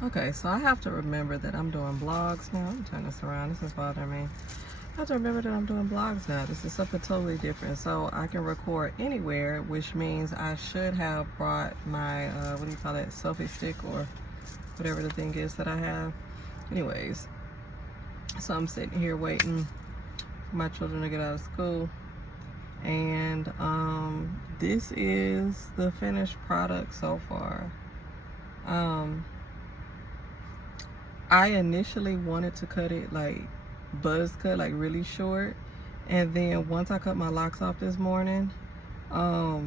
Okay, so I have to remember that I'm doing vlogs now. Let me turn this around. This is bothering me. I have to remember that I'm doing vlogs now. This is something totally different. So I can record anywhere, which means I should have brought my, what do you call it, selfie stick or whatever the thing is that I have. Anyways, so I'm sitting here waiting for my children to get out of school. And this is the finished product so far. I initially wanted to cut it like buzz cut, like really short, and then once I cut my locks off this morning, I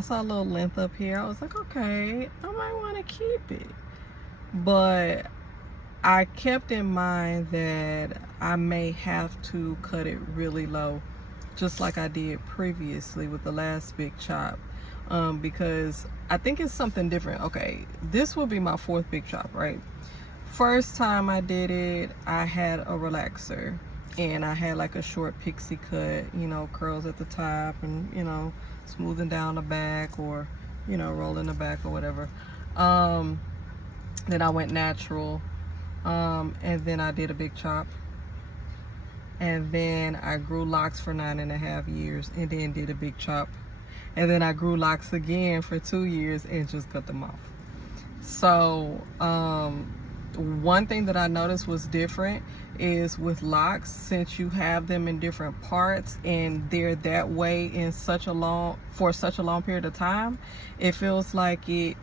saw a little length up here. I was like, okay, I might want to keep it, but I kept in mind that I may have to cut it really low, just like I did previously with the last big chop, because I think it's something different. Okay, this will be my fourth big chop, right? First time I did it, I had a relaxer and I had like a short pixie cut, you know, curls at the top and, you know, smoothing down the back or, you know, rolling the back or whatever. Then I went natural, and then I did a big chop, and then I grew locks for 9.5 years and then did a big chop, and then I grew locks again for 2 years and just cut them off. So one thing that I noticed was different is with locks, since you have them in different parts and they're that way in for such a long period of time, it feels like it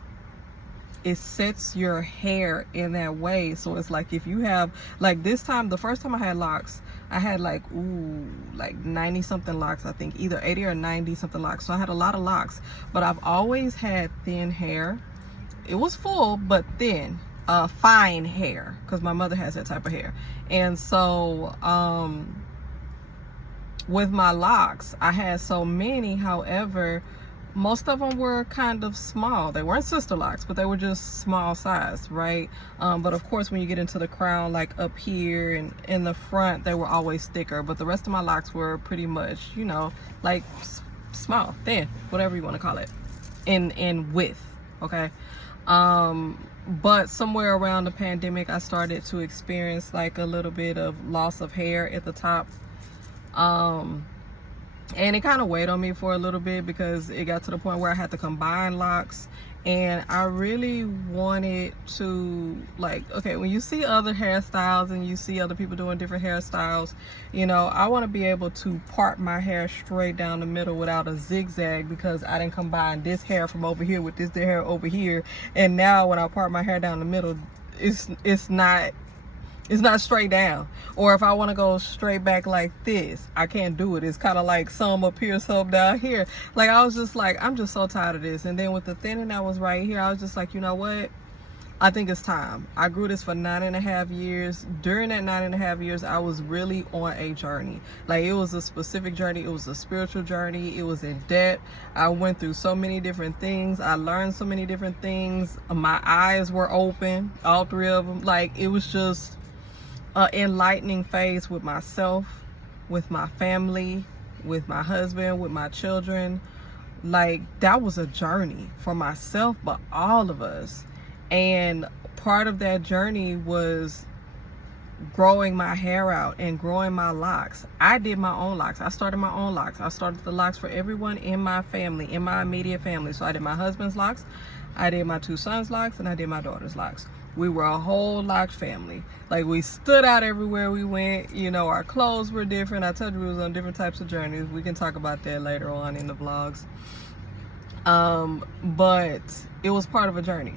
sets your hair in that way. So it's like if you have, like this time, the first time I had locks, I had like 90 something locks, I think either 80 or 90 something locks. So I had a lot of locks, but I've always had thin hair. It was full but thin, fine hair, because my mother has that type of hair. And so with my locks, I had so many. However, most of them were kind of small. They weren't sister locks, but they were just small size, right? But of course, when you get into the crown, like up here and in the front, they were always thicker. But the rest of my locks were pretty much, you know, like small, thin, whatever you want to call it, in width, okay? But somewhere around the pandemic, I started to experience like a little bit of loss of hair at the top. And it kind of weighed on me for a little bit because it got to the point where I had to combine locks, and I really wanted to, like, okay, when you see other hairstyles and you see other people doing different hairstyles, you know, I want to be able to part my hair straight down the middle without a zigzag, because I didn't combine this hair from over here with this hair over here, and now when I part my hair down the middle, it's not straight down. Or if I want to go straight back like this, I can't do it. It's kind of like some up here, some down here. Like, I was just like, I'm just so tired of this. And then with the thinning that was right here, I was just like, you know what? I think it's time. I grew this for 9.5 years. During that 9.5 years, I was really on a journey. Like, it was a specific journey. It was a spiritual journey. It was in depth. I went through so many different things. I learned so many different things. My eyes were open, all three of them. Like, it was just an enlightening phase with myself, with my family, with my husband, with my children. Like, that was a journey for myself, but all of us. And part of that journey was growing my hair out and growing my locks. I did my own locks. I started my own locks. I started the locks for everyone in my family, in my immediate family. So I did my husband's locks, I did my 2 sons' locks, and I did my daughter's locks. We were a whole locked family. Like, we stood out everywhere we went. You know, our clothes were different. I told you we was on different types of journeys. We can talk about that later on in the vlogs. But it was part of a journey.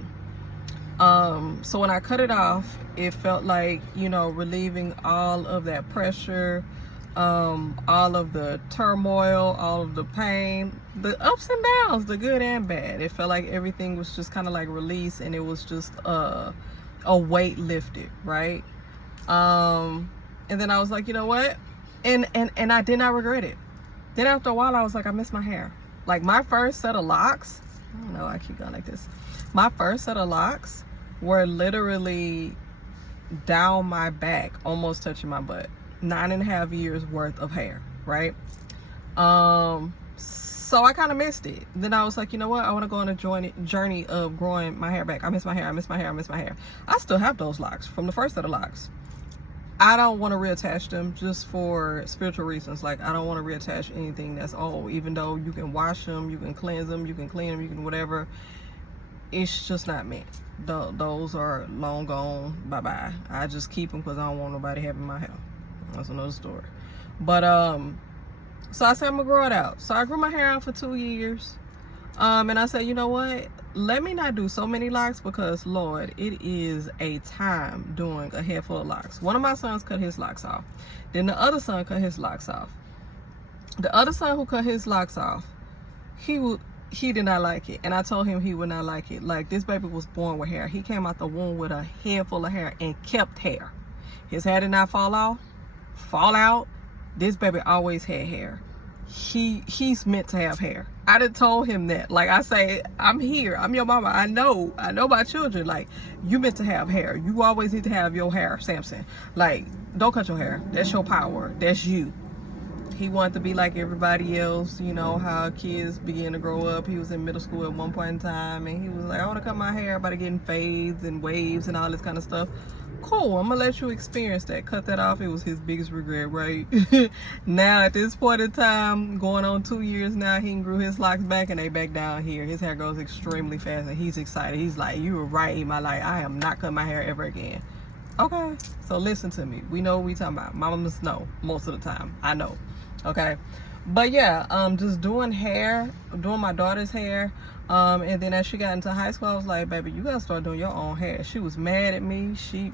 So when I cut it off, it felt like, you know, relieving all of that pressure, all of the turmoil, all of the pain, the ups and downs, the good and bad. It felt like everything was just kind of like released, and it was just a weight lifted, right? And then I was like, you know what? And I did not regret it. Then after a while, I was like, I miss my hair. Like, my first set of locks, I don't know, I keep going like this. My first set of locks were literally down my back, almost touching my butt. 9.5 years worth of hair, right? So I kind of missed it. Then I was like, you know what? I want to go on a journey of growing my hair back. I miss my hair. I miss my hair. I miss my hair. I still have those locks from the first set of locks. I don't want to reattach them just for spiritual reasons. Like, I don't want to reattach anything that's old, even though you can wash them, you can cleanse them, you can clean them, you can whatever. It's just not meant. Those are long gone. Bye-bye. I just keep them because I don't want nobody having my hair. That's another story. But, so I said I'm going to grow it out. So I grew my hair out for 2 years. And I said, you know what? Let me not do so many locks because, Lord, it is a time doing a head full of locks. One of my sons cut his locks off. Then the other son cut his locks off. The other son who cut his locks off, he did not like it. And I told him he would not like it. Like, this baby was born with hair. He came out the womb with a head full of hair and kept hair. His hair did not fall out. This baby always had hair. He's meant to have hair. I done told him that. Like, I say, I'm here. I'm your mama. I know my children. Like, you meant to have hair. You always need to have your hair, Samson. Like, don't cut your hair. That's your power. That's you. He wanted to be like everybody else. You know how kids begin to grow up. He was in middle school at one point in time, and he was like, I want to cut my hair by getting fades and waves and all this kind of stuff. Cool, I'm gonna let you experience that. Cut that off. It was his biggest regret, right? Now at this point in time, going on 2 years now, he grew his locks back and they back down here. His hair grows extremely fast and he's excited. He's like, you were right in my life. I am not cutting my hair ever again. Okay, so listen to me. We know what we talking about. Mama must know most of the time. I know. Okay, but yeah, just doing my daughter's hair. And then as she got into high school, I was like, baby, you gotta start doing your own hair. She was mad at me. She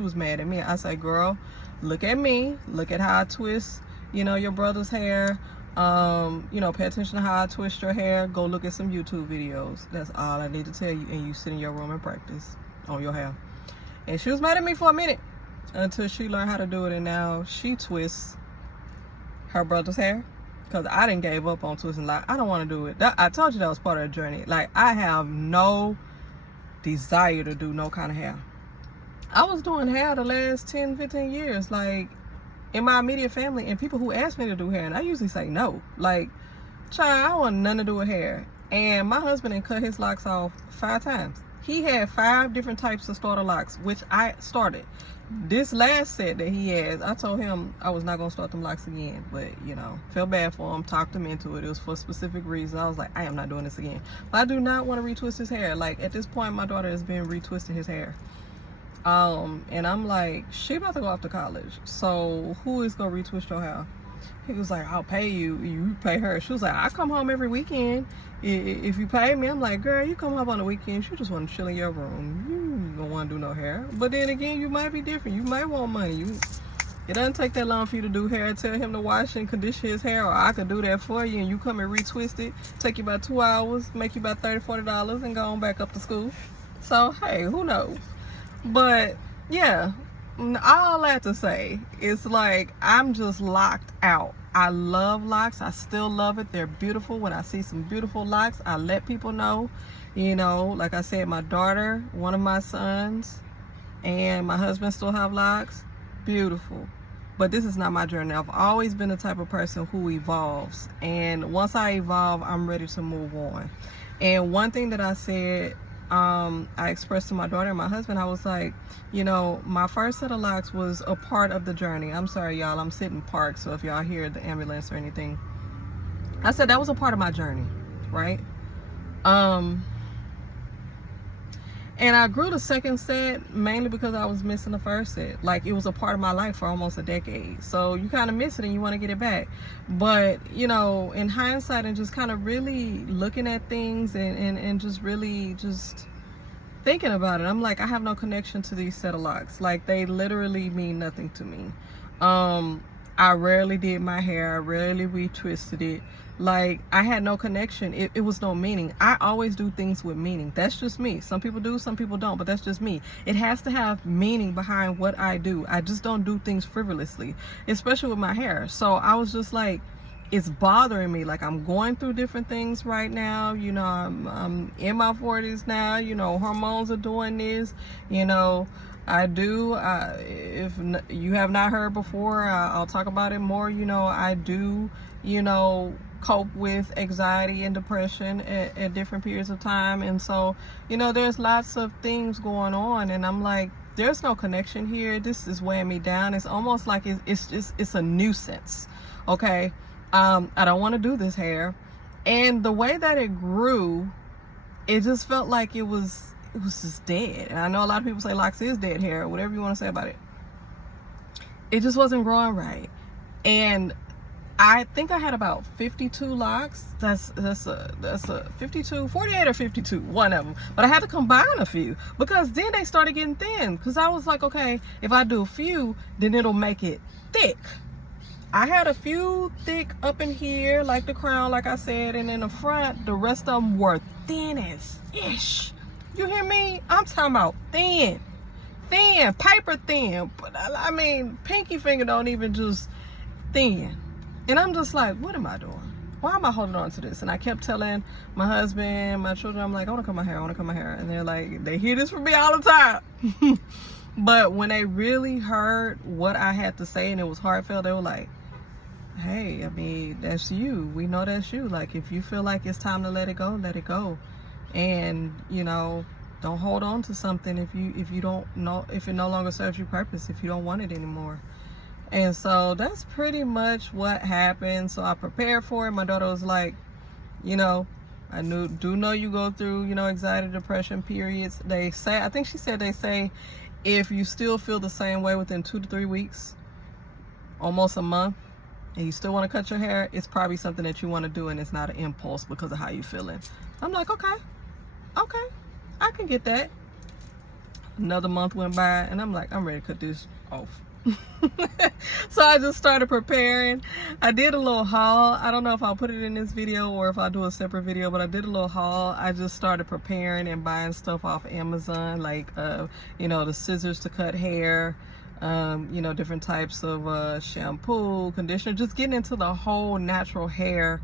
was mad at me. I said, girl, look at me. Look at how I twist, your brother's hair. Pay attention to how I twist your hair. Go look at some YouTube videos. That's all I need to tell you. And you sit in your room and practice on your hair. And she was mad at me for a minute until she learned how to do it. And now she twists her brother's hair. Because I didn't give up on twisting. Like, I don't want to do it. I told you that was part of the journey. Like, I have no desire to do no kind of hair. I was doing hair the last 10, 15 years. Like, in my immediate family and people who ask me to do hair. And I usually say no. Like, child, I don't want nothing to do with hair. And my husband had cut his locks off 5 times. He had 5 different types of starter locks, which I started. This last set that he has, I told him I was not going to start them locks again. But, felt bad for him, talked him into it. It was for a specific reason. I was like, I am not doing this again. But I do not want to retwist his hair. Like, at this point, my daughter has been retwisting his hair. And I'm like, she about to go off to college. So who is going to retwist your hair? He was like, I'll pay you. You pay her. She was like, I come home every weekend. If you pay me. I'm like, girl, you come home on the weekends. You just want to chill in your room. You don't want to do no hair. But then again, you might be different. You might want money. It doesn't take that long for you to do hair. Tell him to wash and condition his hair, or I could do that for you. And you come and retwist it. Take you about 2 hours. Make you about $30, $40 and go on back up to school. So, hey, who knows? But, yeah. All I have to say is, like, I'm just locked out. I love locks. I still love it. They're beautiful. When I see some beautiful locks, I let people know. Like I said, my daughter, one of my sons, and my husband still have locks. Beautiful. But this is not my journey. I've always been the type of person who evolves. And once I evolve, I'm ready to move on. And one thing that I said, I expressed to my daughter and my husband, I was like, my first set of locks was a part of the journey. I'm sorry, y'all, I'm sitting parked, so if y'all hear the ambulance or anything, I said that was a part of my journey, right? And I grew the second set mainly because I was missing the first set. Like, it was a part of my life for almost a decade. So you kind of miss it and you want to get it back. But, in hindsight and just kind of really looking at things and just really just thinking about it, I'm like, I have no connection to these set of locks. Like, they literally mean nothing to me. I rarely did my hair. I rarely retwisted it. Like, I had no connection. It was no meaning. I always do things with meaning. That's just me. Some people do, some people don't, but that's just me. It has to have meaning behind what I do. I just don't do things frivolously, especially with my hair. So I was just like, it's bothering me. Like, I'm going through different things right now. I'm in my 40s now. Hormones are doing this. I do. If you have not heard before, I'll talk about it more. I do, cope with anxiety and depression at different periods of time. And so, you know, there's lots of things going on, and I'm like, there's no connection here. This is weighing me down. It's almost like it's a nuisance. Okay, I don't want to do this hair. And the way that it grew, it just felt like it was just dead. And I know a lot of people say locks is dead hair, whatever you want to say about it. It just wasn't growing right. And I think I had about 52 locks. That's a 52, 48 or 52, one of them. But I had to combine a few because then they started getting thin. Because I was like, okay, if I do a few, then it'll make it thick. I had a few thick up in here, like the crown, like I said, and in the front, the rest of them were thin as ish. You hear me? I'm talking about thin, paper thin. But I mean, pinky finger don't even just thin. And I'm just like, what am I doing? Why am I holding on to this? And I kept telling my husband, my children, I'm like, I want to cut my hair, I want to cut my hair. And they're like, they hear this from me all the time. But when they really heard what I had to say and it was heartfelt, they were like, hey, I mean, that's you. We know that's you. Like, if you feel like it's time to let it go, let it go. And, you know, don't hold on to something if you don't know, if it no longer serves your purpose, if you don't want it anymore. And so that's pretty much what happened. So I prepared for it. My daughter was like, you know, I do know you go through, you know, anxiety, depression periods. They say, I think she said they say, if you still feel the same way within 2 to 3 weeks, almost a month, and you still want to cut your hair, it's probably something that you want to do, and it's not an impulse because of how you're feeling. I'm like, okay, I can get that. Another month went by, and I'm like, I'm ready to cut this off. So I just started preparing. I did a little haul. I don't know if I'll put it in this video or if I'll do a separate video, but I did a little haul. I just started preparing and buying stuff off Amazon, like you know, the scissors to cut hair, you know, different types of shampoo, conditioner, just getting into the whole natural hair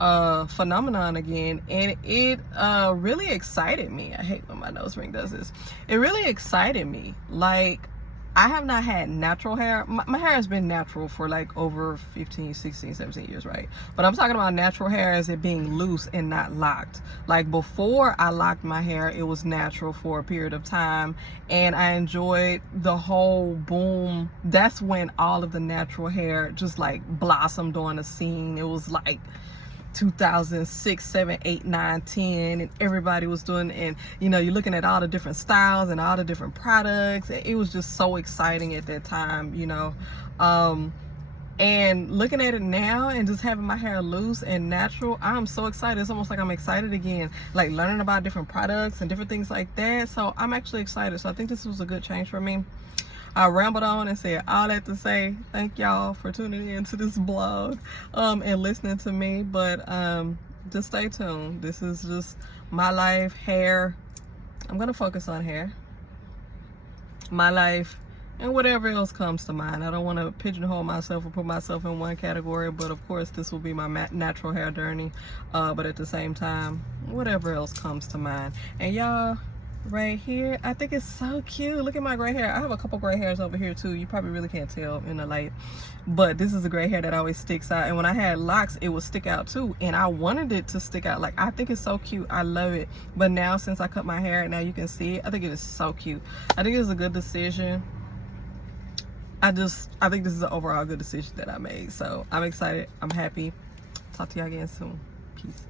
phenomenon again. And it really excited me. I hate when my nose ring does this. It really excited me. Like, I have not had natural hair. My hair has been natural for like over 15, 16, 17 years, right? But I'm talking about natural hair as it being loose and not locked. Like, before I locked my hair, it was natural for a period of time, and I enjoyed the whole boom. That's when all of the natural hair just like blossomed on the scene. It was like 2006, 7, 8, 9, 10, and everybody was doing, and you know, you're looking at all the different styles and all the different products. It was just so exciting at that time, you know. And looking at it now and just having my hair loose and natural, I'm so excited. It's almost like I'm excited again, like learning about different products and different things like that. So I'm actually excited. So I think this was a good change for me. I rambled on and said all that to say thank y'all for tuning in to this blog and listening to me. But just stay tuned. This is just my life, hair. I'm gonna focus on hair, my life, and whatever else comes to mind. I don't want to pigeonhole myself or put myself in one category, but of course this will be my natural hair journey, but at the same time, whatever else comes to mind. And y'all, right here, I think it's so cute. Look at my gray hair. I have a couple gray hairs over here too. You probably really can't tell in the light, but this is a gray hair that always sticks out. And when I had locks, it would stick out too, and I wanted it to stick out. Like, I think it's so cute. I love it. But now, since I cut my hair, now you can see it, I think it is so cute. I think it's a good decision. I think this is an overall good decision that I made. So I'm excited. I'm happy. Talk to y'all again soon. Peace.